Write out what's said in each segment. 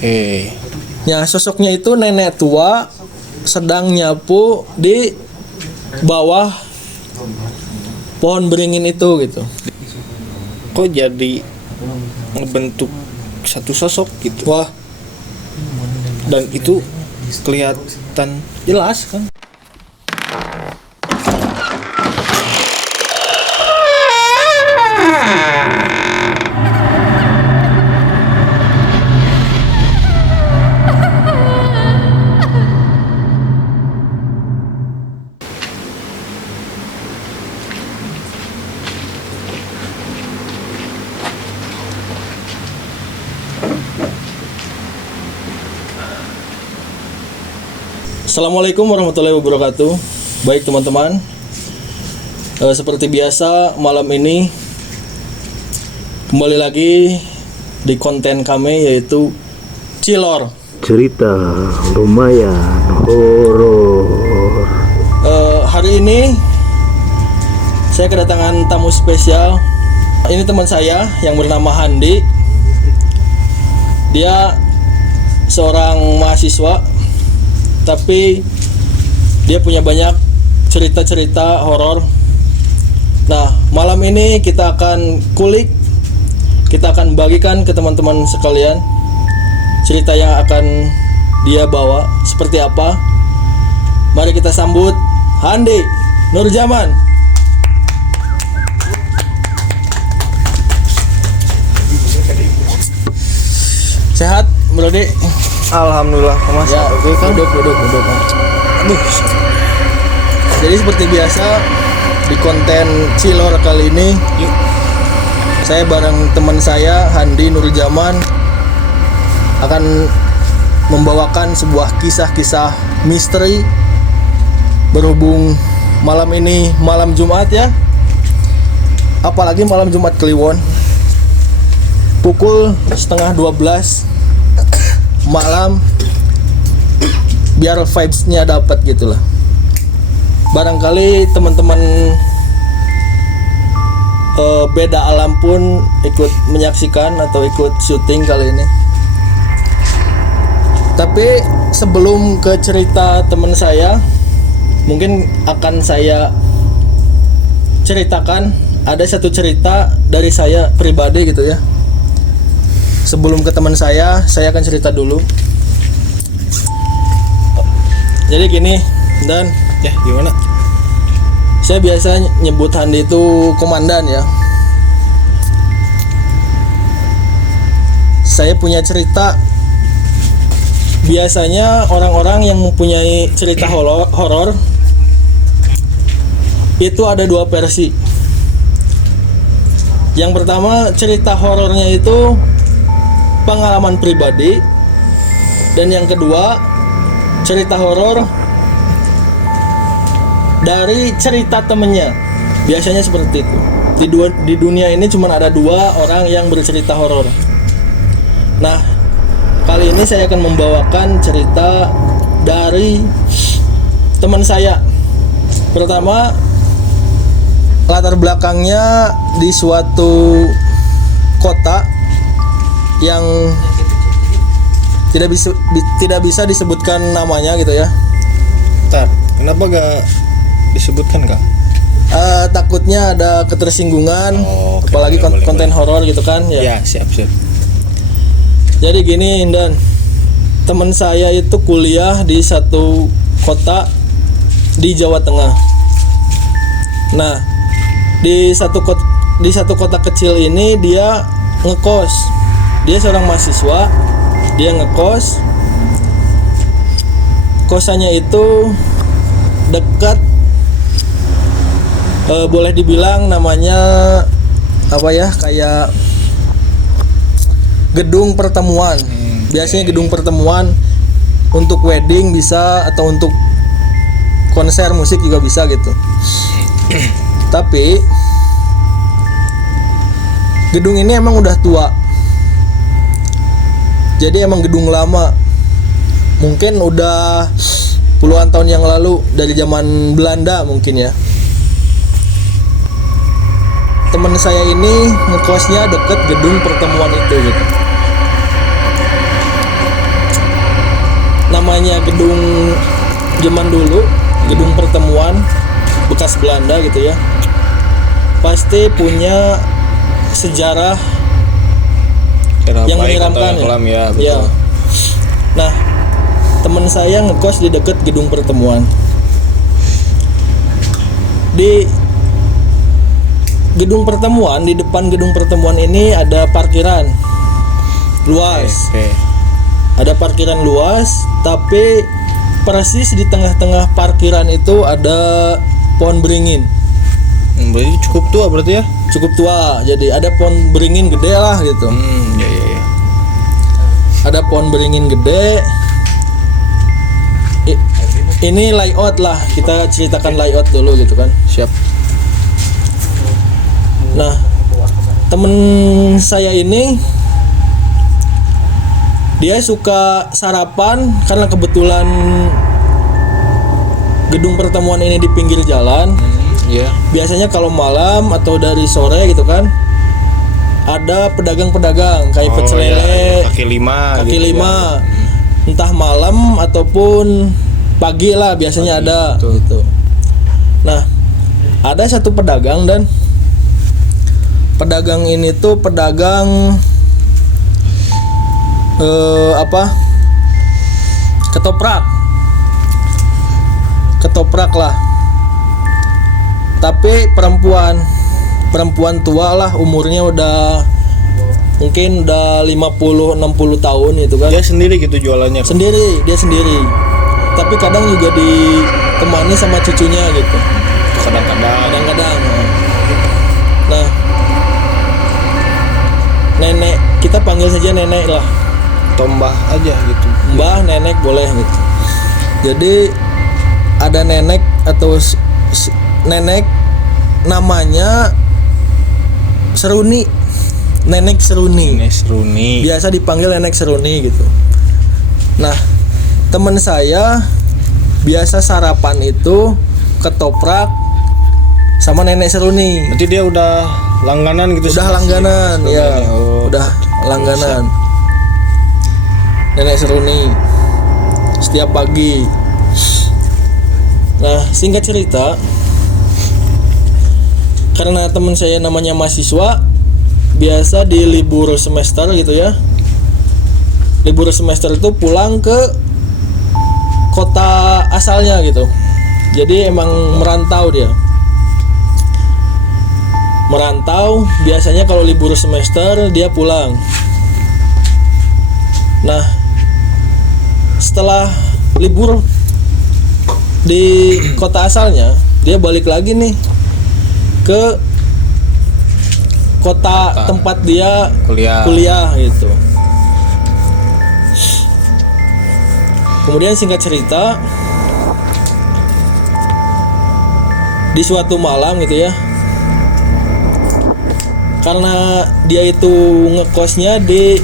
Oke. Ya, sosoknya itu nenek tua sedang nyapu di bawah pohon beringin itu gitu. Kok jadi ngebentuk satu sosok gitu? Wah, Dan itu kelihatan jelas kan? Assalamualaikum warahmatullahi wabarakatuh. Baik teman-teman, seperti biasa malam ini kembali lagi di konten kami yaitu Cilor. Cerita lumayan horor. Hari ini saya kedatangan tamu spesial. Ini teman saya yang bernama Handi. Dia seorang mahasiswa, tapi dia punya banyak cerita-cerita horor. Nah, malam ini kita akan kulik, kita akan bagikan ke teman-teman sekalian cerita yang akan dia bawa seperti apa. Mari kita sambut Handi Nurjaman. Sehat, Bro Di? Alhamdulillah, Mas. Ya, duduk. Aduh. Jadi seperti biasa di konten Cilor kali ini, saya bareng teman saya Handi Nurjaman akan membawakan sebuah kisah-kisah misteri. Berhubung malam ini malam Jumat ya, apalagi malam Jumat Kliwon, pukul 11:30 malam, biar vibes-nya dapat gitulah. Barangkali teman-teman beda alam pun ikut menyaksikan atau ikut syuting kali ini. Tapi sebelum ke cerita teman saya, mungkin akan saya ceritakan ada satu cerita dari saya pribadi gitu ya. Sebelum ke teman saya akan cerita dulu. Jadi gini, dan Ya, gimana? saya biasa nyebut Handi itu komandan ya. Saya punya cerita. Biasanya orang-orang yang mempunyai cerita horor itu ada dua versi. Yang pertama, cerita horornya itu pengalaman pribadi, dan yang kedua cerita horor dari cerita temennya. Biasanya seperti itu. Di dunia ini cuma ada dua orang yang bercerita horor. Nah, kali ini saya akan membawakan cerita dari teman saya. Pertama, latar belakangnya di suatu kota yang tidak bisa disebutkan namanya gitu ya. Ntar, kenapa gak disebutkan, Kak? Takutnya ada ketersinggungan, Oke, apalagi boleh, konten horor gitu kan ya. Ya, siap. Jadi gini, Indan, teman saya itu kuliah di satu kota di Jawa Tengah. Nah, di satu kota kecil ini dia ngekos. Dia seorang mahasiswa, dia ngekos. Kosannya itu dekat, boleh dibilang namanya apa ya, kayak gedung pertemuan. Biasanya gedung pertemuan untuk wedding bisa, atau untuk konser musik juga bisa gitu. Tapi gedung ini emang udah tua. Jadi emang gedung lama. Mungkin udah puluhan tahun yang lalu, dari zaman Belanda mungkin ya. Teman saya ini ngekosnya deket gedung pertemuan itu gitu. namanya gedung zaman dulu, gedung pertemuan bekas Belanda gitu ya, pasti punya sejarah Kira yang baik atau menyeramkan yang kelam ya, betul. Ya. Nah, teman saya ngekos di dekat gedung pertemuan. Di gedung pertemuan, di depan gedung pertemuan ini ada parkiran luas. Oke. Ada parkiran luas, tapi persis di tengah-tengah parkiran itu ada pohon beringin. Berarti cukup tua berarti ya? Cukup tua, jadi ada pohon beringin gede lah gitu. Ya ya ya. Ada pohon beringin gede. Ini layout lah, kita ceritakan layout dulu gitu kan. Siap. Nah, temen saya ini dia suka sarapan karena kebetulan gedung pertemuan ini di pinggir jalan. Iya. Biasanya kalau malam atau dari sore gitu kan, ada pedagang-pedagang kayak pecel lele, Kaki lima. kaki gitu lima, kan. entah malam ataupun pagi lah biasanya ada gitu. Nah, ada satu pedagang dan pedagang ini tuh pedagang ketoprak lah, tapi perempuan tua lah, umurnya udah mungkin udah 50-60 tahun itu kan. Dia sendiri gitu jualannya. Dia sendiri, tapi kadang juga ditemani sama cucunya gitu, kadang-kadang. Nah, nenek, kita panggil saja nenek lah, Tombah aja gitu. mbah, nenek boleh gitu. Jadi ada nenek atau nenek namanya Seruni, nenek Seruni. Nenek Seruni. Biasa dipanggil nenek Seruni gitu. Nah, teman saya biasa sarapan itu ketoprak sama nenek Seruni. Berarti dia udah langganan gitu. Udah langganan ya, Oh. udah langganan. Nenek Seruni setiap pagi. Nah, singkat cerita, karena teman saya namanya mahasiswa, biasa di libur semester gitu ya. Libur semester itu pulang ke kota asalnya gitu. Jadi emang merantau dia. Merantau, biasanya kalau libur semester dia pulang. Nah, setelah libur di kota asalnya, dia balik lagi nih ke kota tempat dia kuliah gitu. Kemudian singkat cerita, di suatu malam gitu ya, karena dia itu ngekosnya di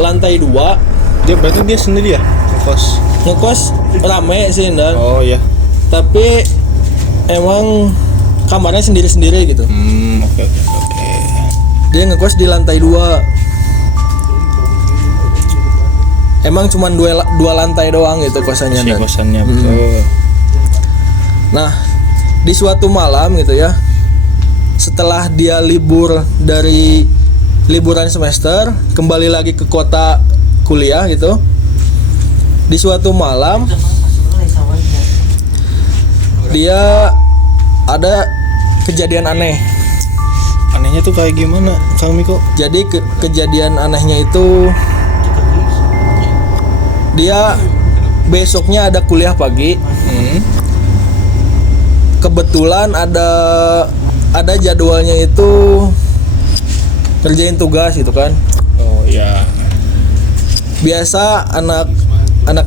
lantai 2. Berarti dia sendiri ya Ngekos rame sih dan Oh ya. tapi emang kamarnya sendiri-sendiri gitu. Oke. Dia ngekos di lantai 2. Emang cuman dua lantai doang gitu kosannya. Dan Kosannya betul. nah, di suatu malam gitu ya, setelah dia libur dari liburan semester, kembali lagi ke kota kuliah gitu. Di suatu malam dia ada kejadian aneh. Anehnya tuh kayak gimana, Kang Miko? Jadi kejadian anehnya itu, dia besoknya ada kuliah pagi. Kebetulan ada jadwalnya itu kerjain tugas gitu kan. Oh ya. Biasa anak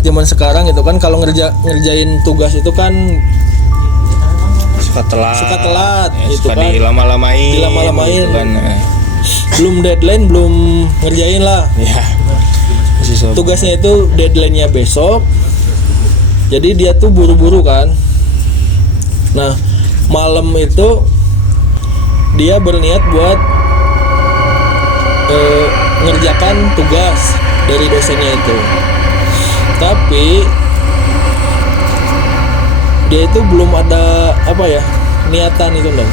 zaman sekarang gitu kan, kalau ngerjain tugas itu kan Suka telat ya, gitu suka kan. dilama-lamain Dilama-lamain. gitu kan. Belum deadline, belum ngerjain lah. Ya. Tugasnya itu deadline-nya besok. Jadi dia tuh buru-buru kan. Nah, malam itu dia berniat buat ngerjakan tugas dari dosennya itu. Tapi dia itu belum ada apa ya niatan itu Dan.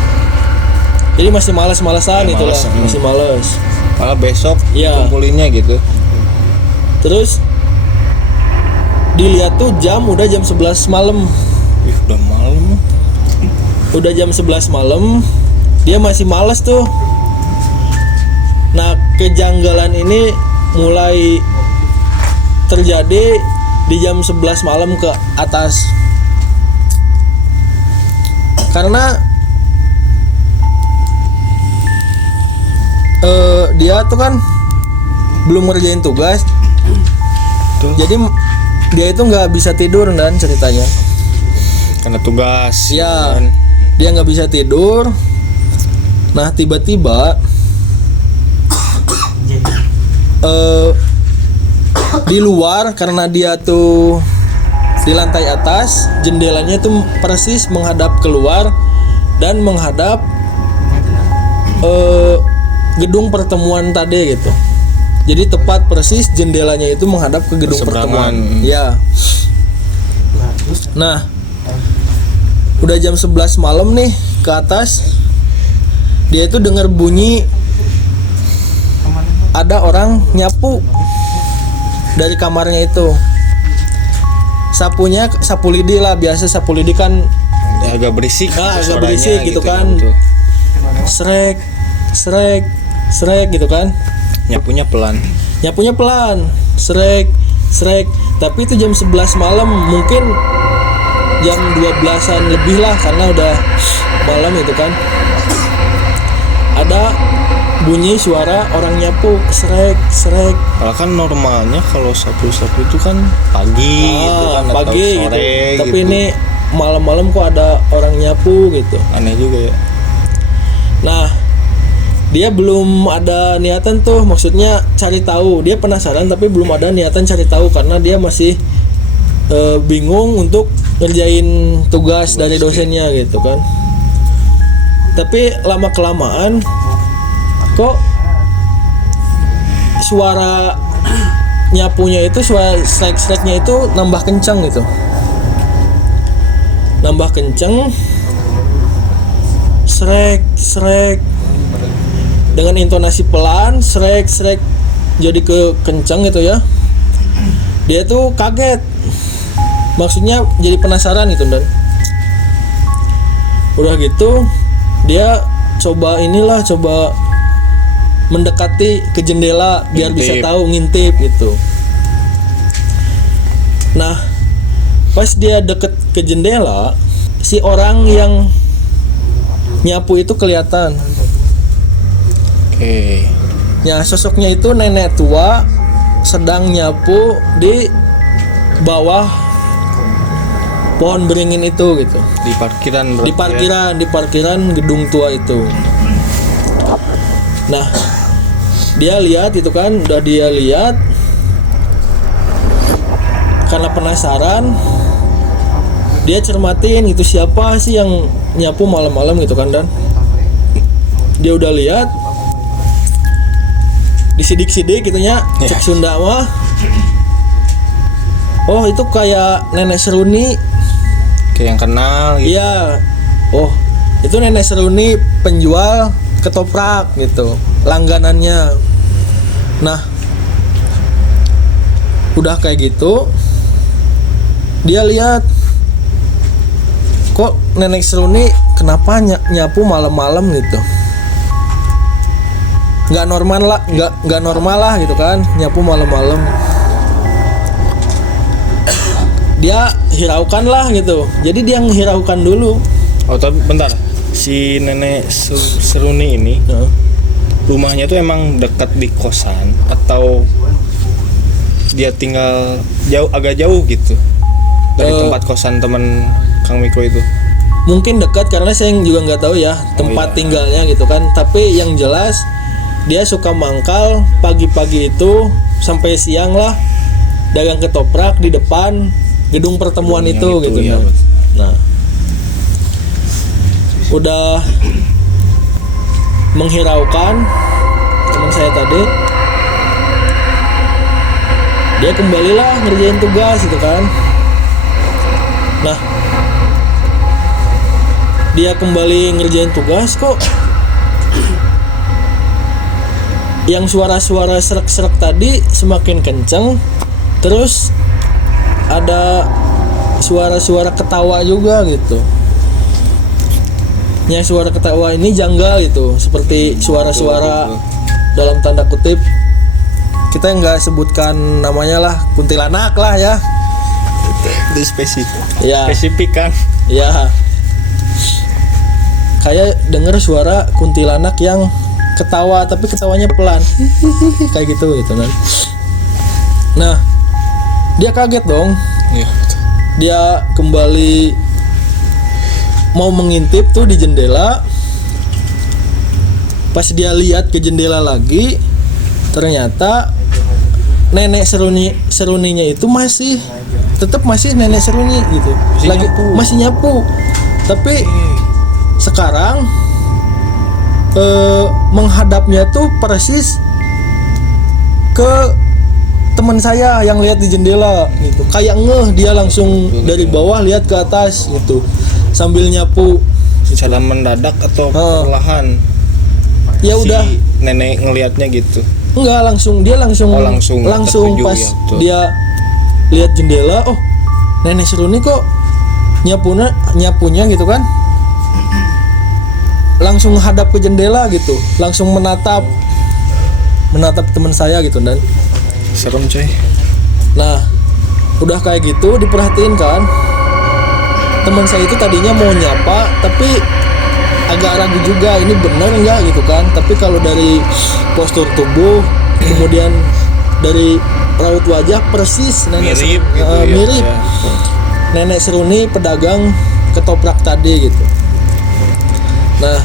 Jadi masih malas-malasan Ya, itu lah, malas, masih malas. Malah besok Iya. kumpulinnya gitu. Terus dilihat tuh udah jam 11 malam. Ih, udah malam. Udah jam 11 malam, dia masih malas tuh. Nah, kejanggalan ini mulai terjadi di jam 11 malam ke atas. Karena dia tuh kan belum ngerjain tugas. Tuh. Jadi dia itu nggak bisa tidur Dan ceritanya. Karena tugas. Ya, kan. dia nggak bisa tidur. Nah, tiba-tiba di luar karena dia tuh di lantai atas, jendelanya tuh persis menghadap keluar dan menghadap gedung pertemuan tadi gitu. Jadi tepat persis jendelanya itu menghadap ke gedung Berseberangan. pertemuan. Ya. Nah, udah jam 11 malam nih ke atas. Dia itu dengar bunyi ada orang nyapu dari kamarnya itu. Sapunya sapu lidi lah, biasa sapu lidi kan Ya, agak berisik. agak suaranya berisik gitu kan. betul. Srek, srek, srek gitu kan. Nyapunya pelan. Nyapunya pelan, srek, srek. Tapi itu jam 11 malam, mungkin jam 12-an lebih lah karena udah malam itu kan. Ada bunyi suara orang nyapu, srek, srek. Kalau kan normalnya kalau sapu-sapu itu kan pagi gitu kan, atau Pagi sore gitu. Tapi gitu. ini malam-malam kok ada orang nyapu gitu. Aneh juga ya. Nah, dia belum ada niatan tuh, maksudnya cari tahu. Dia penasaran tapi belum ada niatan cari tahu karena dia masih bingung untuk ngerjain tugas dari dosennya gitu kan. Tapi lama kelamaan kok suara nyapunya itu, suara srek-sreknya itu nambah kencang gitu. Nambah kencang, srek, srek, dengan intonasi pelan, srek, srek, jadi kencang gitu ya. Dia tuh kaget, maksudnya jadi penasaran gitu Dan. Udah gitu dia coba mendekati ke jendela biar bisa Ngintip. tahu, ngintip gitu. Nah, pas dia deket ke jendela, si orang yang nyapu itu kelihatan. Oke. Ya, sosoknya itu nenek tua sedang nyapu di bawah pohon beringin itu gitu. Di parkiran berarti Di parkiran gedung tua itu. Nah, dia lihat itu kan, udah dia lihat. Karena penasaran, dia cermatin gitu, siapa sih yang nyapu malam-malam gitu kan Dan. Dia udah lihat, disidik-sidik gitunya, cek Sunda mah. Oh, itu kayak nenek seruni. Kayak yang kenal gitu. Iya. Oh, itu nenek seruni penjual ketoprak gitu, langganannya. Nah, udah kayak gitu, dia lihat kok nenek seruni kenapa nyapu malam-malam gitu. Nggak normal lah gitu kan, nyapu malam-malam. Dia hiraukan lah gitu. Jadi dia menghiraukan dulu. Oh, tapi bentar. Si nenek seruni ini rumahnya tuh emang dekat di kosan atau dia tinggal agak jauh gitu dari tempat kosan teman Kang Miko itu? Mungkin dekat karena saya juga nggak tahu ya tempat tinggalnya gitu kan. Tapi yang jelas dia suka mangkal pagi-pagi itu sampai siang lah, dagang ketoprak di depan gedung pertemuan itu gitu ya. kan. Nah, udah menghiraukan teman saya tadi. Dia kembalilah ngerjain tugas gitu kan. Nah, dia kembali ngerjain tugas kok yang suara-suara serak-serak tadi semakin kenceng, terus ada suara-suara ketawa juga gitu. Yang suara ketawa ini janggal itu, seperti suara-suara dalam tanda kutip, kita nggak sebutkan namanya lah, kuntilanak lah ya. Itu spesifik. Ya. Spesifik kan. Ya, kayak denger suara kuntilanak yang ketawa tapi ketawanya pelan kayak gitu kan. Nah, dia kaget dong. Iya. Dia kembali mau mengintip tuh di jendela. Pas dia lihat ke jendela lagi, ternyata nenek seruninya itu tetap masih nenek seruni gitu. Masih nyapu. Tapi sekarang menghadapnya tuh persis ke teman saya yang lihat di jendela gitu. Kayak ngeh, dia langsung dari bawah lihat ke atas gitu sambil nyapu. Secara mendadak atau perlahan? Ya udah, nenek ngelihatnya gitu. enggak, dia langsung tertuju, pas ya, betul. dia lihat jendela, oh nenek Seruni kok nyapunya gitu kan, langsung hadap ke jendela gitu, langsung menatap teman saya gitu. Dan Serem coy. nah, udah kayak gitu diperhatiin kan, teman saya itu tadinya mau nyapa tapi agak ragu juga ini benar enggak gitu kan. Tapi kalau dari postur tubuh, kemudian dari raut wajah persis nenek Mirip gitu ya. mirip Ya. nenek Seruni pedagang ketoprak tadi gitu. Nah,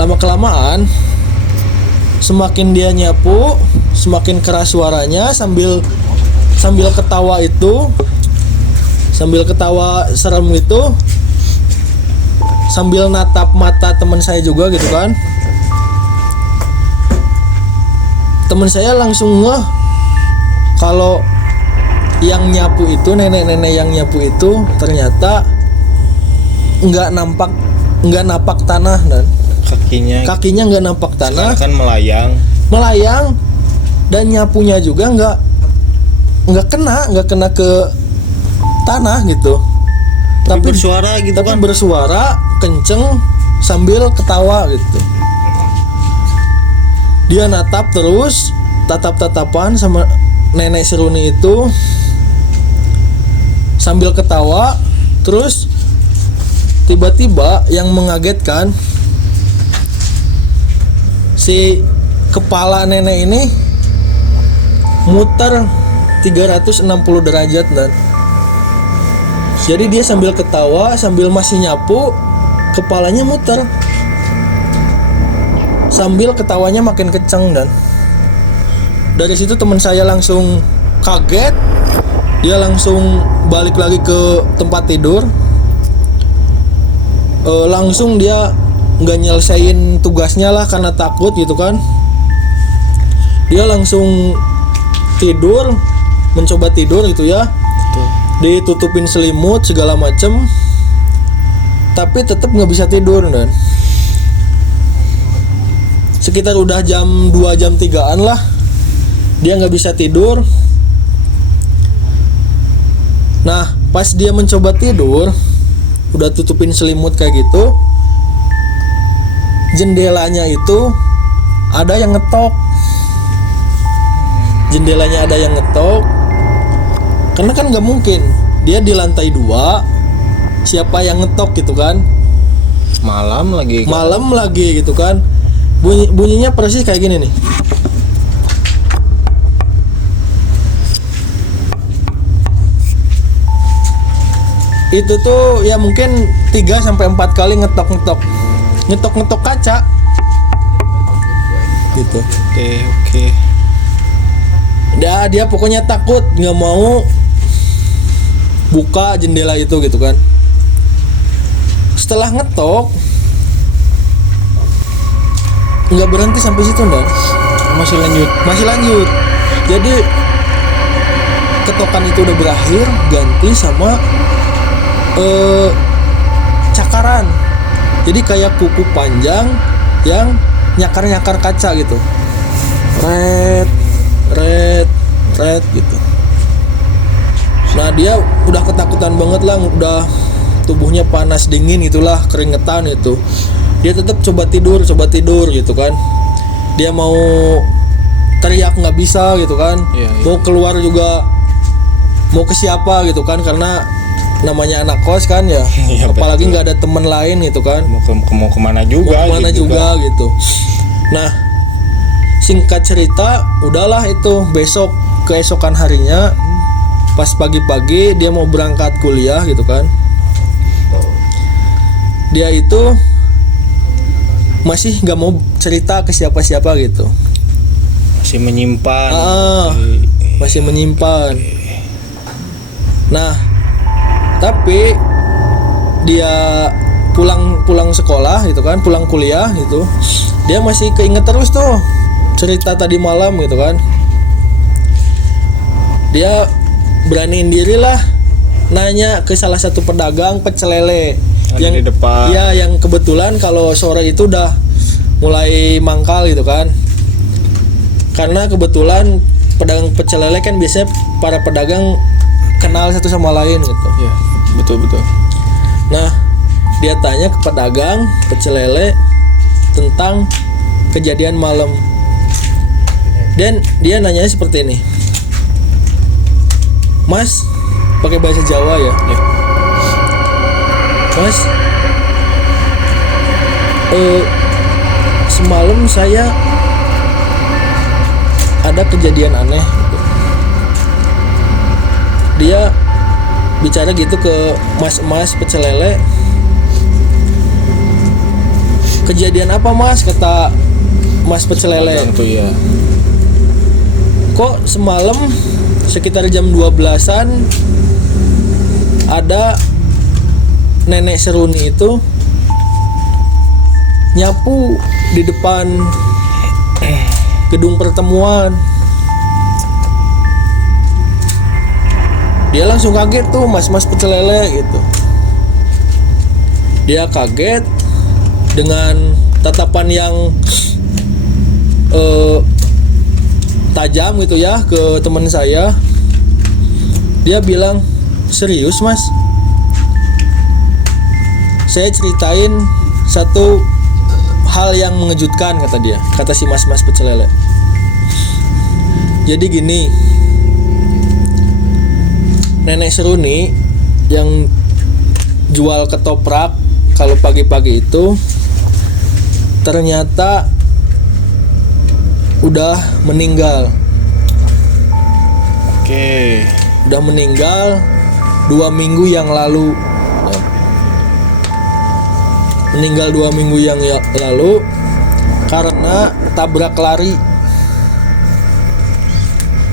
lama kelamaan semakin dia nyapu, semakin keras suaranya sambil ketawa itu, sambil ketawa serem itu, sambil natap mata teman saya juga gitu kan. Teman saya langsung ngeh kalau yang nyapu itu, nenek-nenek yang nyapu itu ternyata nggak napak tanah, dan kakinya nggak napak tanah, kan melayang dan nyapunya juga nggak kena ke tanah gitu. Tapi bersuara gitu tapi kan. bersuara kenceng sambil ketawa gitu. Dia natap terus, tatap-tatapan sama nenek Seruni itu sambil ketawa. Terus tiba-tiba yang mengagetkan, si kepala nenek ini muter 360 derajat, dan jadi dia sambil ketawa, sambil masih nyapu, kepalanya muter sambil ketawanya makin kenceng. Dan dari situ teman saya langsung kaget, dia langsung balik lagi ke tempat tidur. Langsung dia nggak nyelesain tugasnya lah karena takut gitu kan. Dia langsung tidur, mencoba tidur gitu ya. Ditutupin selimut segala macem, tapi tetap nggak bisa tidur. Dan sekitar udah jam 2 jam 3-an lah dia nggak bisa tidur. Nah, pas dia mencoba tidur, udah tutupin selimut kayak gitu, jendelanya itu ada yang ngetok. Jendelanya ada yang ngetok. Karena kan nggak mungkin dia di lantai 2, siapa yang ngetok gitu kan? Malam lagi gitu kan. Bunyinya persis kayak gini nih. Itu tuh ya mungkin 3-4 kali ngetok kaca gitu. Oke. Dia pokoknya takut, nggak mau buka jendela itu gitu kan. Setelah ngetok, nggak berhenti sampai situ, dan masih lanjut. Jadi cekcokan itu udah berakhir, ganti sama cakaran. Jadi kayak kuku panjang yang nyakar kaca gitu. Red gitu. Nah dia udah ketakutan banget lah, udah tubuhnya panas dingin itulah, keringetan itu. Dia tetap coba tidur gitu kan. Dia mau teriak nggak bisa gitu kan. Iya. Mau keluar juga mau ke siapa gitu kan, karena namanya anak kos kan ya. Iya, Apalagi betul. nggak ada teman lain gitu kan. Mau kemana juga Mau kemana gitu juga kan. gitu. Nah singkat cerita udahlah itu besok keesokan harinya pas pagi-pagi dia mau berangkat kuliah gitu kan. Dia itu masih nggak mau cerita ke siapa-siapa gitu. Masih menyimpan. Masih menyimpan. Nah tapi dia pulang sekolah gitu kan, pulang kuliah gitu, dia masih keinget terus tuh cerita tadi malam gitu kan. Dia beraniin diri lah nanya ke salah satu pedagang pecel lele Yang di depan. Iya, yang kebetulan kalau sore itu udah mulai mangkal gitu kan. Karena kebetulan pedagang pecel lele kan biasanya para pedagang kenal satu sama lain gitu. Iya, betul. Nah, dia tanya ke pedagang pecel lele tentang kejadian malam. Dan dia nanya seperti ini. Mas, pakai bahasa Jawa ya. Ya. Mas, semalam saya ada kejadian aneh gitu. Dia bicara gitu ke mas pecel lele. Kejadian apa mas? Kata mas pecel lele. Pedagang tuh ya. Kok semalam sekitar jam 12-an ada nenek seruni itu nyapu di depan gedung pertemuan. Dia langsung kaget tuh mas pecel lele gitu. Dia kaget dengan tatapan yang tajam gitu ya ke teman saya. Dia bilang, serius mas? Saya ceritain satu hal yang mengejutkan, kata dia, kata si mas pecel lele. Jadi gini, nenek seruni yang jual ketoprak kalau pagi-pagi itu ternyata udah meninggal. Oke. Udah meninggal 2 minggu yang lalu. Meninggal 2 minggu yang lalu karena tabrak lari.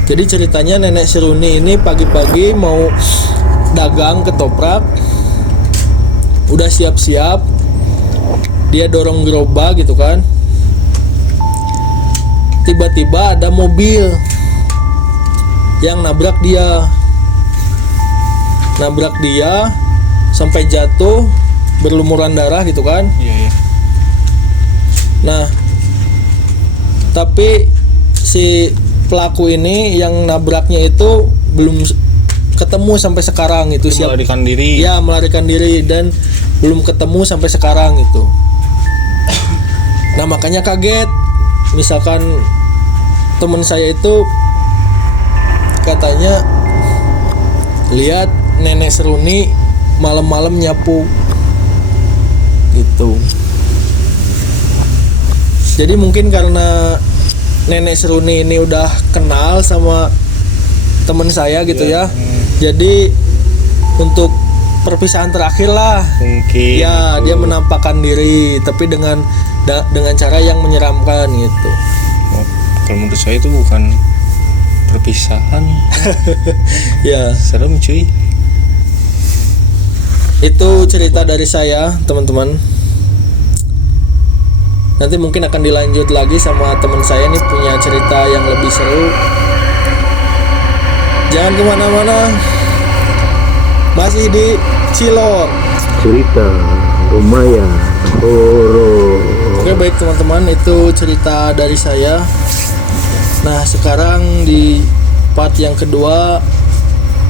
Jadi ceritanya nenek seruni ini pagi-pagi mau dagang ketoprak, udah siap-siap, dia dorong gerobak gitu kan. Tiba-tiba ada mobil yang nabrak dia sampai jatuh berlumuran darah gitu kan. Iya. Nah, tapi si pelaku ini yang nabraknya itu belum ketemu sampai sekarang itu. Itu melarikan diri. Ya, melarikan diri dan belum ketemu sampai sekarang itu. Nah, makanya kaget. Misalkan teman saya itu katanya lihat nenek seruni malam-malam nyapu gitu. Jadi mungkin karena nenek seruni ini udah kenal sama teman saya gitu ya. Jadi untuk perpisahan terakhir lah Mungkin. ya dia menampakkan diri, tapi dengan cara yang menyeramkan gitu. Oh, kalau menurut saya itu bukan perpisahan. Ya, Serem cuy. itu cerita dari saya, teman-teman. Nanti mungkin akan dilanjut lagi sama teman saya nih, punya cerita yang lebih seru. Jangan kemana-mana. Masih di Cilor. Cerita lumayan horor. Oke baik teman-teman, itu cerita dari saya. Nah sekarang di part yang kedua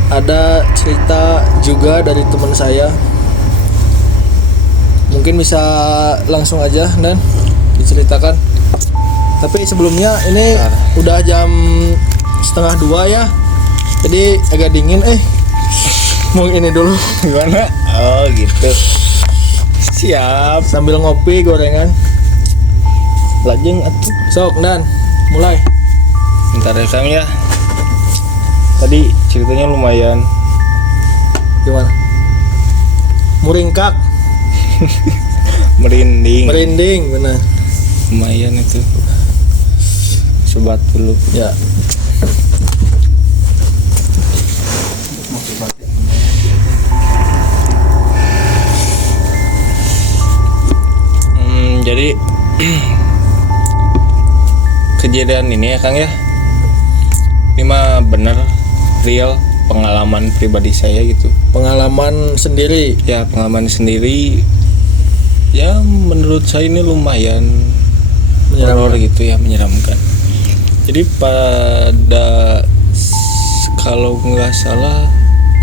ada cerita juga dari teman saya. Mungkin bisa langsung aja dan diceritakan. Tapi sebelumnya ini udah jam 1:30 ya. Jadi agak dingin. Mau ini dulu Gimana? Oh gitu. Siap. sambil ngopi gorengan. Lajeng atuh. Sok dan mulai. Bentar ya Kang ya. Tadi ceritanya lumayan Gimana? Muringkak, merinding. merinding benar. Lumayan itu. Sobat dulu. Ya. Jadi kejadian ini ya Kang ya, ini mah bener real pengalaman pribadi saya gitu. Pengalaman sendiri. Ya pengalaman sendiri. Ya menurut saya ini lumayan horor gitu ya, menyeramkan. Jadi pada kalau nggak salah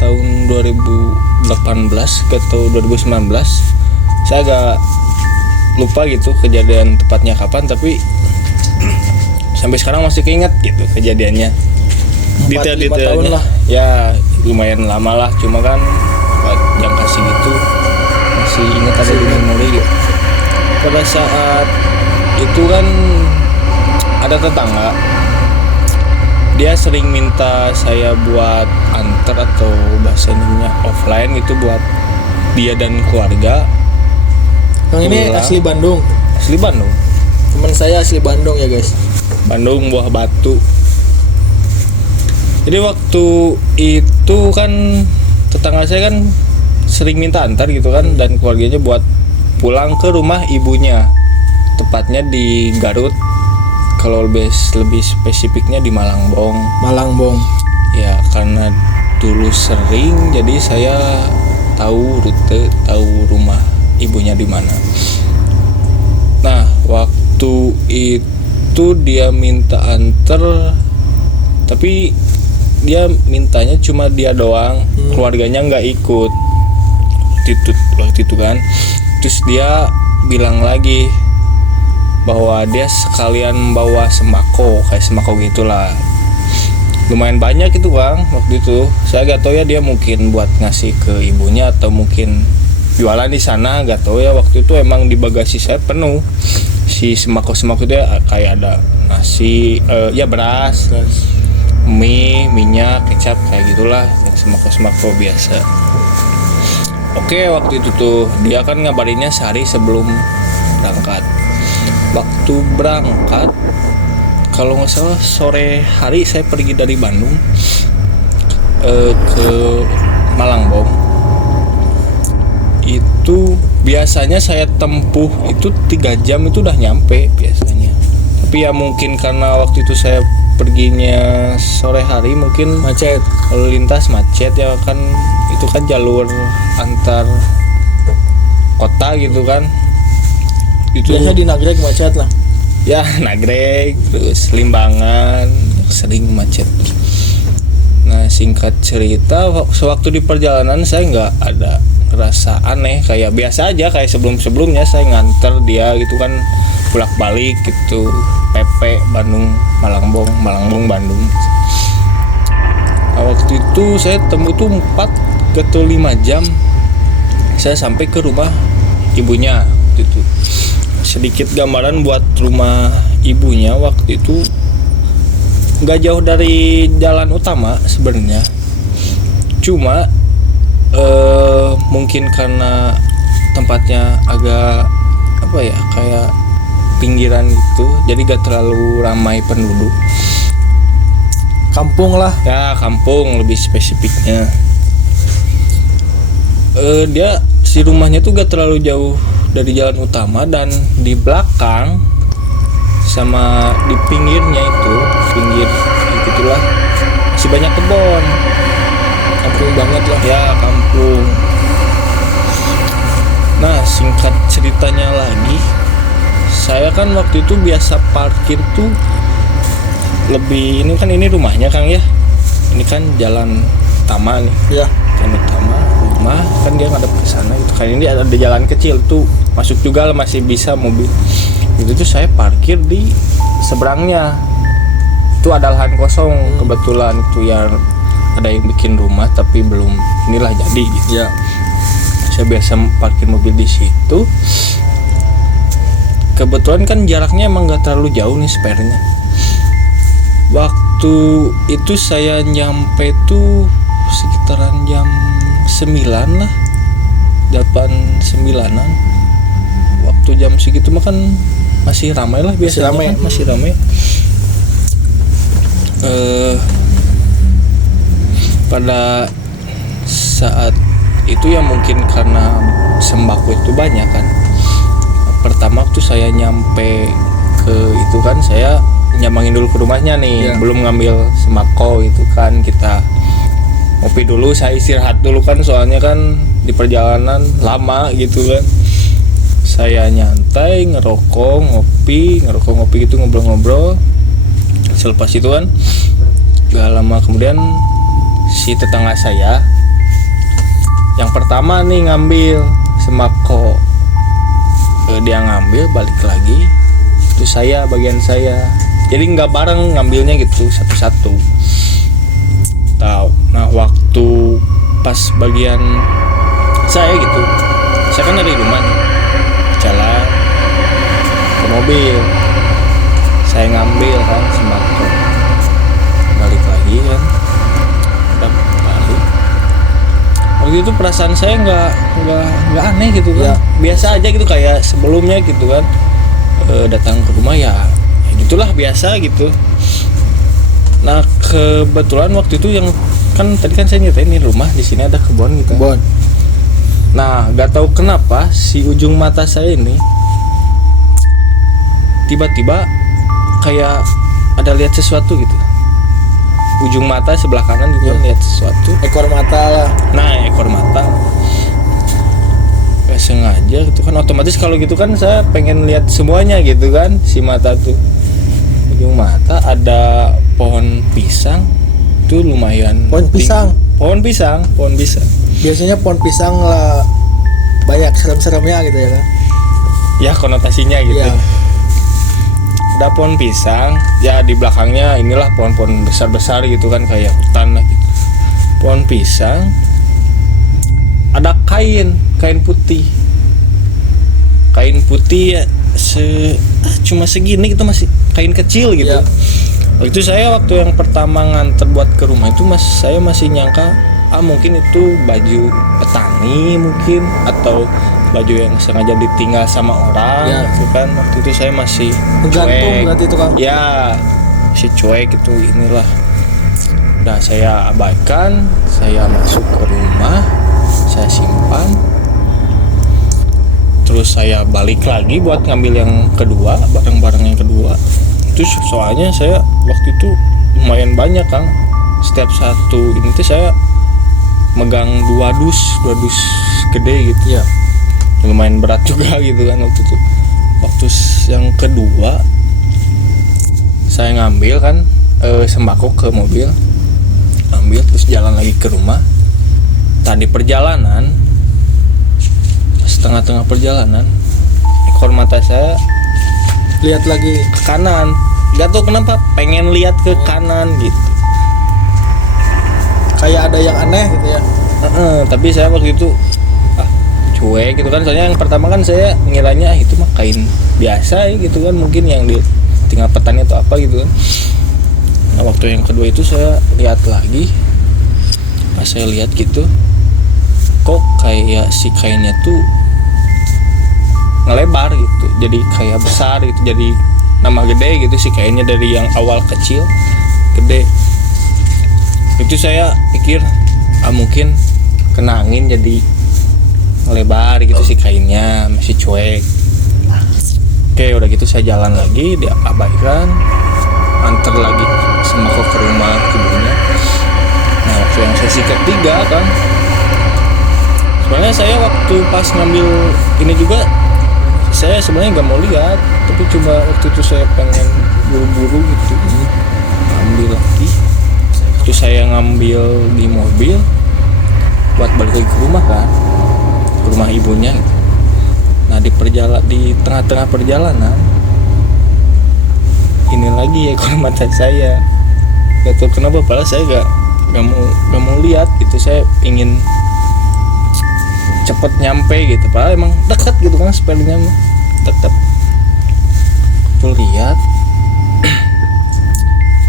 tahun 2018 atau 2019, saya agak lupa gitu kejadian tepatnya kapan, tapi sampai sekarang masih keinget gitu kejadiannya. 4-5 tahun Detail-detailnya lah. ya lumayan lama lah, cuma kan buat jangka segitu masih ingat, ada di memori gitu. Pada saat itu kan ada tetangga, dia sering minta saya buat antar atau bahasanya offline gitu buat dia dan keluarga. Kang ini Pulang. asli Bandung. Asli Bandung. Teman saya asli Bandung ya guys. Bandung Buah Batu. Jadi waktu itu kan tetangga saya kan sering minta antar gitu kan, dan keluarganya buat pulang ke rumah ibunya, tepatnya di Garut. Kalau lebih spesifiknya di Malangbong. Malangbong. Ya karena dulu sering, jadi saya tahu rute, tahu rumah ibunya di mana. Nah waktu itu dia minta anter, tapi dia mintanya cuma dia doang, keluarganya nggak ikut waktu itu kan. Terus dia bilang lagi bahwa dia sekalian bawa sembako, kayak sembako gitulah, lumayan banyak itu Bang. Waktu itu saya gak tahu ya, dia mungkin buat ngasih ke ibunya atau mungkin jualan di sana, gak tahu ya. Waktu itu emang di bagasi saya penuh si sembako itu ya, kayak ada nasi, ya beras, mie, minyak, kecap, kayak gitulah, yang sembako biasa. Oke, waktu itu tuh dia kan ngabarinnya sehari sebelum berangkat. Waktu berangkat, kalau nggak salah sore hari saya pergi dari Bandung ke Malangbong. Itu biasanya saya tempuh itu 3 jam itu udah nyampe biasanya. Tapi ya mungkin karena waktu itu saya perginya sore hari, mungkin Macet. lalu lintas macet ya kan, itu kan jalur antar kota gitu kan. Itu Biasa di Nagreg macet lah. ya Nagreg, terus Limbangan sering macet. Nah singkat cerita, sewaktu di perjalanan saya nggak ada ngerasa aneh, kayak biasa aja kayak sebelumnya saya nganter dia gitu kan, bolak balik gitu, PP Bandung Malangbong Bandung. Nah, waktu itu saya temu tuh 4 atau 5 jam saya sampai ke rumah ibunya gitu. Sedikit gambaran buat rumah ibunya, waktu itu nggak jauh dari jalan utama sebenarnya, cuma mungkin karena tempatnya agak apa ya, kayak pinggiran gitu, jadi gak terlalu ramai penduduk. Kampung lah. Ya kampung lebih spesifiknya. Dia si rumahnya tuh gak terlalu jauh dari jalan utama, dan di belakang sama di pinggirnya itu, pinggir gitulah, si masih banyak kebon. Kampung banget lah. Ya, kampung. Nah, singkat ceritanya lagi, saya kan waktu itu biasa parkir tuh lebih, ini kan ini rumahnya Kang ya. Ini kan jalan utama nih. Ya. Jalan utama rumah kan dia ngadep ke sana gitu. Kan ini ada jalan kecil tuh, masuk juga lah, masih bisa mobil. Itu tuh saya parkir di seberangnya. Itu ada lahan kosong kebetulan itu yang ada yang bikin rumah tapi belum inilah jadi gitu. Ya. Saya biasa parkir mobil di situ. Kebetulan kan jaraknya emang gak terlalu jauh nih spare-nya. Waktu itu saya nyampe tuh sekitaran jam 9 lah, 8-9an. Waktu jam segitu mah kan masih ramai lah biasanya. Masih ramai. Pada saat itu ya mungkin karena sembako itu banyak kan. Pertama tuh saya nyampe ke itu kan, saya nyambangin dulu ke rumahnya nih, belum ngambil sembako itu kan, kita ngopi dulu, saya istirahat dulu kan, soalnya kan di perjalanan lama gitu kan. Saya nyantai ngerokok ngopi gitu, ngobrol-ngobrol. Selepas itu kan gak lama kemudian si tetangga saya yang pertama nih ngambil sembako, dia ngambil balik lagi, terus saya bagian saya, jadi nggak bareng ngambilnya gitu satu-satu. Tahu. Nah waktu pas bagian saya gitu, saya kan dari rumah nih, jalan ke mobil, saya ngambil kan sembako, balik lagi kan, udah balik. Waktu itu perasaan saya nggak aneh gitu kan, biasa aja gitu kayak sebelumnya gitu kan. Datang ke rumah ya gitulah biasa gitu. Nah kebetulan waktu itu yang kan tadi kan saya nyetain nih rumah di sini ada kebun gitu. Kebun. Nah nggak tahu kenapa si ujung mata saya ini tiba-tiba kayak ada lihat sesuatu gitu. Ujung mata sebelah kanan gitu kan lihat sesuatu. Ekor mata lah. Nah ekor mata. Gak sengaja gitu kan, otomatis kalau gitu kan saya pengen lihat semuanya gitu kan, si mata tuh. Ujung mata ada pohon pisang tuh lumayan. Pohon pisang. Pohon pisang. Biasanya pohon pisang lah banyak serem-seremnya gitu ya kan. Ya konotasinya gitu. Ya. Ada pohon pisang, ya di belakangnya inilah pohon-pohon besar-besar gitu kan, kayak hutan lah gitu. Pohon pisang, ada kain putih ya, cuma segini gitu, masih kain kecil gitu. Waktu itu yang pertama nganter buat ke rumah itu saya masih nyangka mungkin itu baju petani mungkin, atau baju yang sengaja ditinggal sama orang gitu kan. Waktu itu saya masih gantung berarti itu Kang. Ya masih cuek gitu, inilah. Udah saya abaikan, saya masuk ke rumah, saya simpan, terus saya balik lagi buat ngambil yang kedua, barang-barang yang kedua. Terus soalnya saya waktu itu lumayan banyak Kang, setiap satu ini tuh saya megang dua dus gede gitu ya. Lumayan berat juga gitu kan waktu itu. Waktu yang kedua saya ngambil kan sembako ke mobil, ambil terus jalan lagi ke rumah. Tadi perjalanan, setengah-tengah perjalanan, ekor mata saya lihat lagi ke kanan. Gak tau kenapa pengen lihat ke kanan gitu. Kayak ada yang aneh gitu ya. Tapi saya waktu itu cuek gitu kan, soalnya yang pertama kan saya ngiranya itu mah kain biasa ya gitu kan, mungkin yang di tinggal petani atau apa gitu kan. Nah waktu yang kedua itu saya lihat lagi, pas saya lihat gitu, kok kayak si kainnya tuh ngelebar gitu, jadi kayak besar gitu, jadi nambah gede gitu si kainnya, dari yang awal kecil gede. Itu saya pikir mungkin kena angin jadi ngelebar gitu si kainnya, masih cuek. Oke udah gitu saya jalan lagi, dia abaikan, antar lagi sembako ke rumah ibunya. Nah waktu yang sesi ketiga kan, sebenarnya saya waktu pas ngambil ini juga saya sebenarnya nggak mau lihat, tapi cuma waktu itu saya pengen buru-buru gitu ambil lagi. Itu saya ngambil di mobil buat balik lagi ke rumah kan, ke rumah ibunya gitu. Nah di tengah-tengah perjalanan ini lagi ekor mata saya, gak tahu kenapa, padahal saya gak mau lihat gitu. Saya ingin cepet nyampe gitu, padahal emang dekat gitu kan, sepedanya mah dekat. Tuh lihat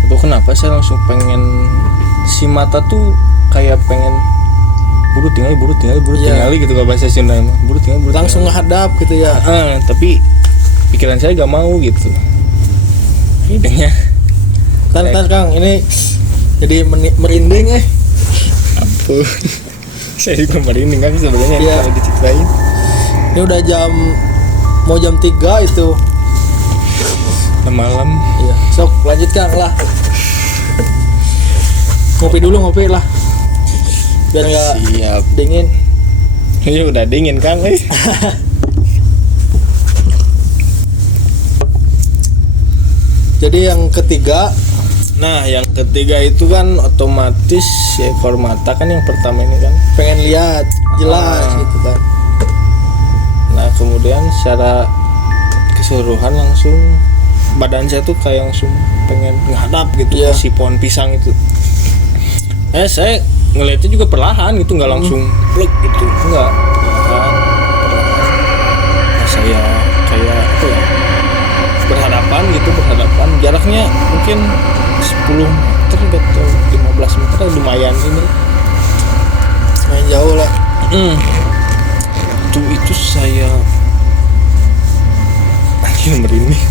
itu kenapa saya langsung pengen, si mata tuh kayak pengen buru tinggal gitu kalau bahasa Sunda mah, buru tinggal langsung menghadap gitu ya. Tapi pikiran saya gak mau gitu. Idenya Ntar Kang, ini jadi merinding ampun. Saya juga merinding kan sebenarnya Iya. kalau diceritain. Ini udah mau jam 3 itu. Malam. Iya. Sok lanjut Kang lah. Ngopi lah. Biar nggak Siap. dingin. Ya udah dingin Kang. Jadi yang ketiga, Nah yang ketiga itu kan otomatis si ekor mata kan, yang pertama ini kan pengen lihat jelas gitu kan. Nah kemudian secara keseluruhan langsung badan saya tuh kayak langsung pengen ngadap gitu Iya. ke si pohon pisang itu. Saya ngeliatnya juga perlahan gitu, nggak langsung plek gitu, enggak, perlahan. Nah, saya kayak apa ya, berhadapan jaraknya mungkin 10 meter atau 15 meter, lumayan ini. Main jauh lah. Itu saya merinding.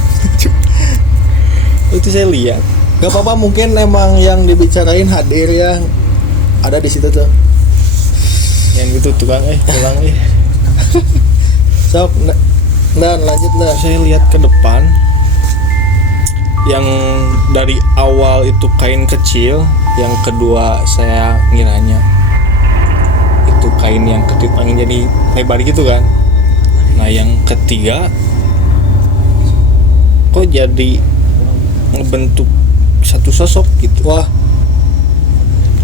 Itu saya lihat. Gak apa-apa, mungkin emang yang dibicarain hadir ya, ada di situ tuh. Yang gitu tukang pulang. Sok, dan lanjut lah. Saya lihat ke depan, yang dari awal itu kain kecil, yang kedua saya ngiranya itu kain yang ketiup angin jadi lebar gitu kan. Nah yang ketiga kok jadi ngebentuk satu sosok gitu. Wah,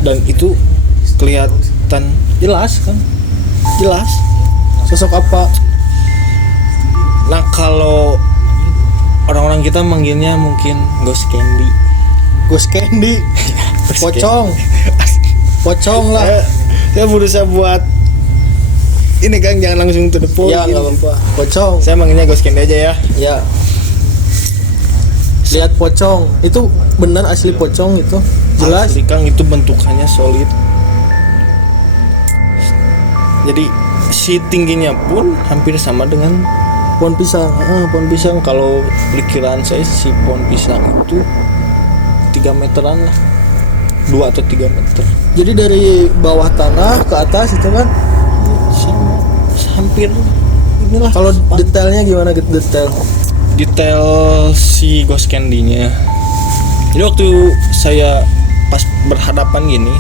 Dan itu kelihatan jelas kan, jelas. sosok apa? Nah kalau orang-orang kita manggilnya mungkin ghost candy. Ghost Candy. Pocong lah. Saya berusaha buat ini Kang, jangan langsung to the point. Ya nggak apa-apa. Pocong. Saya manggilnya ghost candy aja ya. Ya. Lihat pocong. Itu benar asli pocong itu. Jelas. Asli Kang, itu bentukannya solid. Jadi si tingginya pun hampir sama dengan Pohon pisang. pohon pisang. Kalau perkiraan saya si pohon pisang itu 3 meteran lah, 2 atau 3 meter. Jadi dari bawah tanah ke atas itu kan. Sama, hampir inilah. Kalau detailnya gimana gitu, Detail si ghost candy-nya. Jadi waktu saya pas berhadapan gini,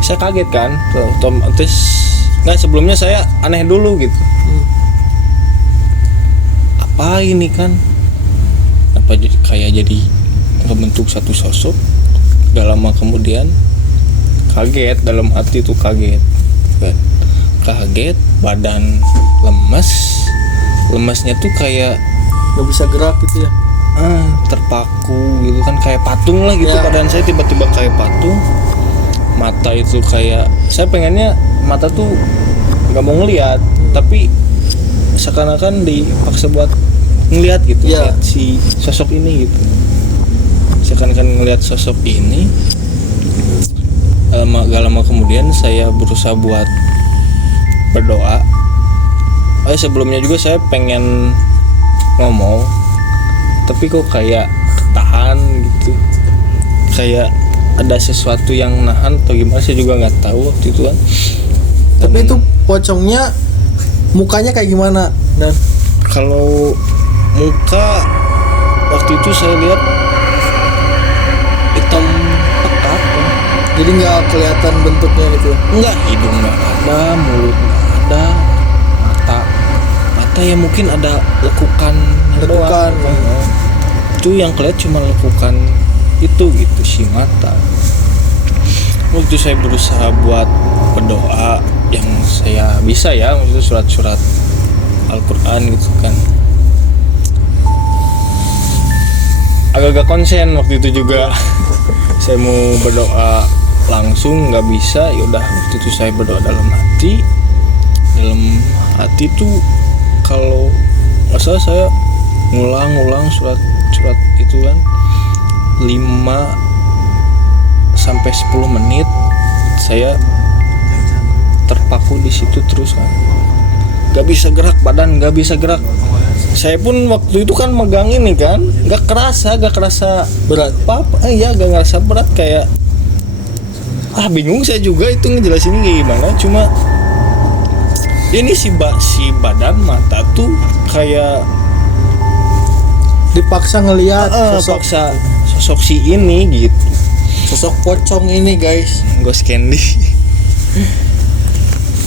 saya kaget kan, otomatis nggak, sebelumnya saya aneh dulu gitu. Apa ini kan? Apa kayak jadi ngebentuk satu sosok? Gak lama kemudian kaget, dalam hati tuh kaget, badan lemesnya tuh kayak nggak bisa gerak gitu ya. terpaku gitu kan, kayak patung lah gitu Ya. Badan saya tiba-tiba kayak patung. Mata itu kayak, saya pengennya mata tuh nggak mau ngelihat, tapi seakan-akan dipaksa buat ngelihat gitu. Ya. Lihat si sosok ini gitu, seakan-akan ngelihat sosok ini. Gak lama kemudian saya berusaha buat berdoa. Sebelumnya juga saya pengen ngomong, tapi kok kayak ketahan gitu, kayak ada sesuatu yang nahan atau gimana, saya juga nggak tahu waktu itu kan. Tapi itu pocongnya mukanya kayak gimana? Dan Kalau muka waktu itu saya lihat hitam Jadi nggak kelihatan bentuknya gitu. Enggak, hidung nggak ada, mulut nggak ada, mata ya mungkin ada lekukan Lekukan. doang. Itu yang kelihatan cuma lekukan itu gitu si mata. Waktu saya berusaha buat berdoa yang saya bisa ya, maksudnya surat-surat Al-Quran gitu kan, agak-agak konsen waktu itu juga. Saya mau berdoa langsung nggak bisa, yaudah waktu itu saya berdoa dalam hati tuh kalau nggak salah saya ngulang surat itu kan 5 sampai 10 menit saya terpaku di situ terus kan, nggak bisa gerak badan, nggak bisa gerak. Saya pun waktu itu kan megang ini kan, nggak kerasa berat apa, ya nggak ngerasa berat, kayak bingung saya juga itu ngejelasinnya kayak gimana. Cuma ini si badan mata tuh kayak Dipaksa ngelihat sosok si ini gitu, sosok pocong ini guys. Ghost Candy.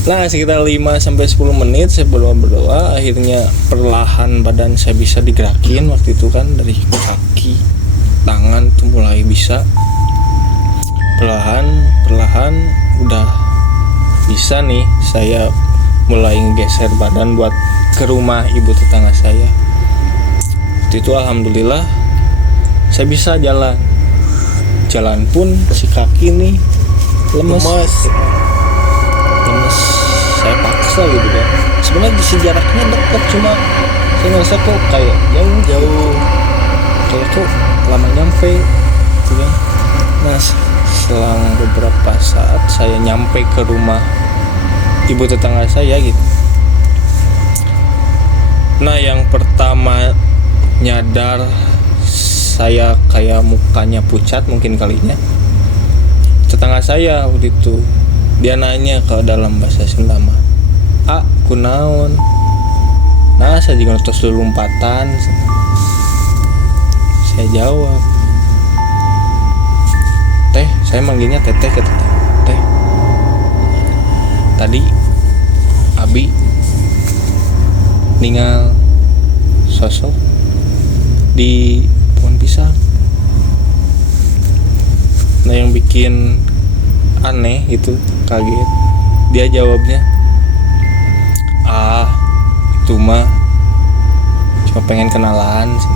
Nah sekitar 5 sampai 10 menit saya berdoa, akhirnya perlahan badan saya bisa digerakin waktu itu kan, dari kaki, tangan tuh mulai bisa. Perlahan udah bisa nih, saya mulai ngegeser badan buat ke rumah ibu tetangga saya. Waktu itu alhamdulillah saya bisa jalan pun si kaki nih lemes. Saya paksa gitu kan, sebenarnya si jaraknya dekat, cuma saya ngerasa kok kayak jauh, kayak kok lama nyampe gitu kan. Nah selang beberapa saat saya nyampe ke rumah ibu tetangga saya gitu. Nah yang pertama nyadar saya kayak mukanya pucat mungkin kalinya, tetangga saya waktu itu. Dia nanya ke dalam bahasa Sunda mah, kunaon? Nah saya juga terus lompatan. Saya jawab, teh, saya manggilnya teteh ke teh. Tadi abi ninggal sosok di pohon pisang. Nah yang bikin aneh itu, kaget, dia jawabnya, itu mah cuma pengen kenalan sih.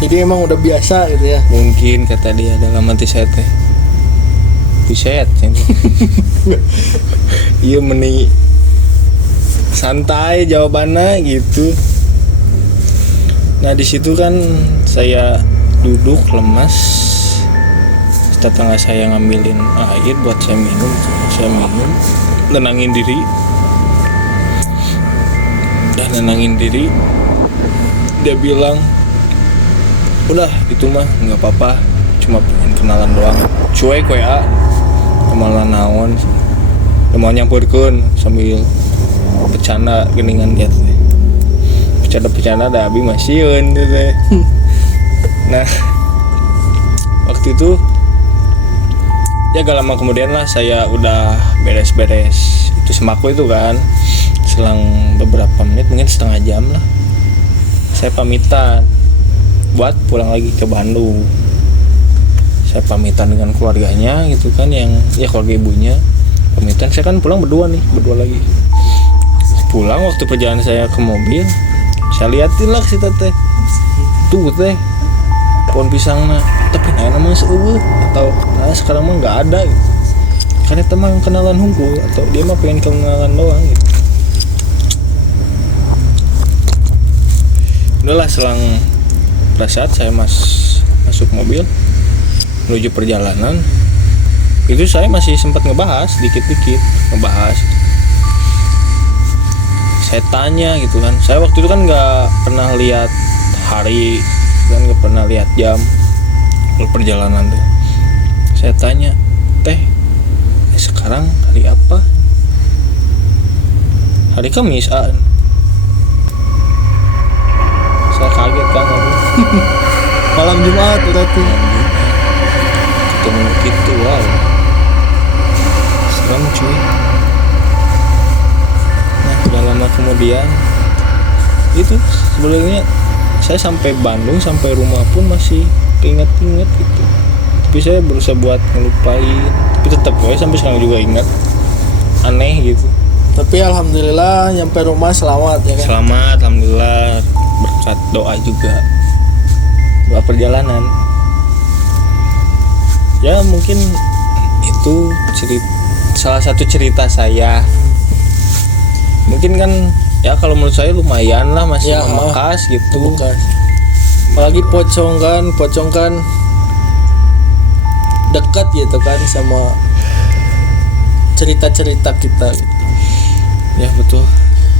Jadi emang udah biasa gitu ya. Mungkin kata dia dalam hati saya teh, buset. Iya meni santai jawabannya gitu. Nah di situ kan saya duduk lemas, tetangga saya ngambilin air buat saya minum, nenangin diri. Dia bilang, udah itu mah nggak apa-apa, cuma pengen kenalan doang, cuek WA malah naon, mau nyampurkeun sambil bercanda geningan dia teh, bercanda ada abi masieun teh. Nah waktu itu ya gak lama kemudian lah saya udah beres-beres itu semaku itu kan, selang beberapa menit mungkin setengah jam lah saya pamitan buat pulang lagi ke Bandung. Saya pamitan dengan keluarganya gitu kan, yang ya keluarga ibunya pamitan. Saya kan pulang berdua lagi. Pulang waktu perjalanan saya ke mobil, saya liatin lah si teteh tuh teh pohon pisang mah, tapi namanya seueuh atau sekarang mah nggak ada gitu. Karena teman kenalan hungkul atau dia mah pengen kenalan doang gitu. Udahlah selang pada saat saya masuk mobil menuju perjalanan itu saya masih sempat ngebahas dikit-dikit saya tanya gitu kan, saya waktu itu kan nggak pernah lihat hari dan nggak pernah lihat jam perjalanan tuh. Saya tanya, teh sekarang hari apa? Hari Kamis. Saya kaget kan. Malam Jumat berarti. Ketemu cuy. Nah gak lama kemudian itu sebenarnya saya sampai Bandung, sampai rumah pun masih keinget-inget gitu. Tapi saya berusaha buat ngelupain, tapi tetap ya sampai sekarang juga ingat. Aneh gitu. Tapi alhamdulillah nyampe rumah selamat ya kan. Selamat, alhamdulillah, berkat doa juga, doa perjalanan. Ya mungkin itu salah satu cerita saya. Mungkin kan ya kalau menurut saya lumayan lah, masih Ya, membekas gitu. Bekas. Apalagi pocong kan dekat gitu kan sama cerita-cerita kita gitu. Ya betul.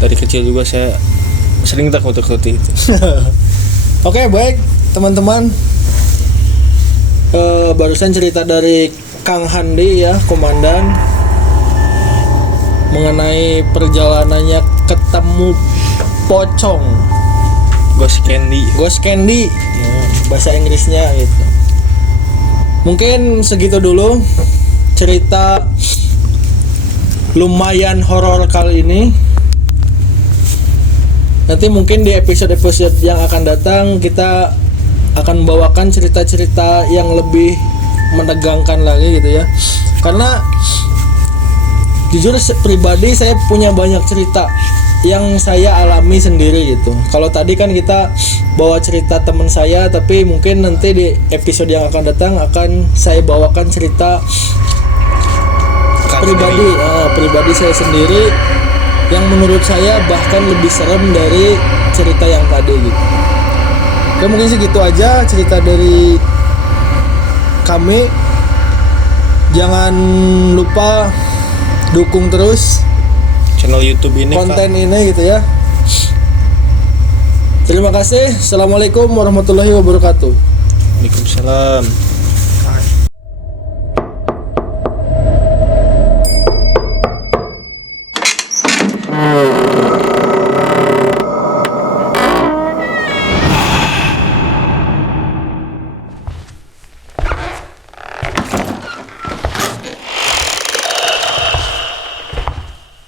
Dari kecil juga saya sering takut-takuti itu. Oke, baik teman-teman. Barusan cerita dari Kang Handi ya, komandan, mengenai perjalanannya ketemu pocong, Ghost Candy. ya, bahasa Inggrisnya gitu. Mungkin segitu dulu cerita lumayan horor kali ini. Nanti mungkin di episode-episode yang akan datang kita akan membawakan cerita-cerita yang lebih menegangkan lagi gitu ya. Karena jujur pribadi saya punya banyak cerita yang saya alami sendiri gitu. Kalau tadi kan kita bawa cerita teman saya, tapi mungkin nanti di episode yang akan datang akan saya bawakan cerita pribadi saya sendiri yang menurut saya bahkan lebih serem dari cerita yang tadi gitu. Oke, mungkin segitu aja cerita dari kami. Jangan lupa dukung terus channel YouTube ini, konten ini gitu ya. Terima kasih. Assalamualaikum warahmatullahi wabarakatuh. Waalaikumsalam.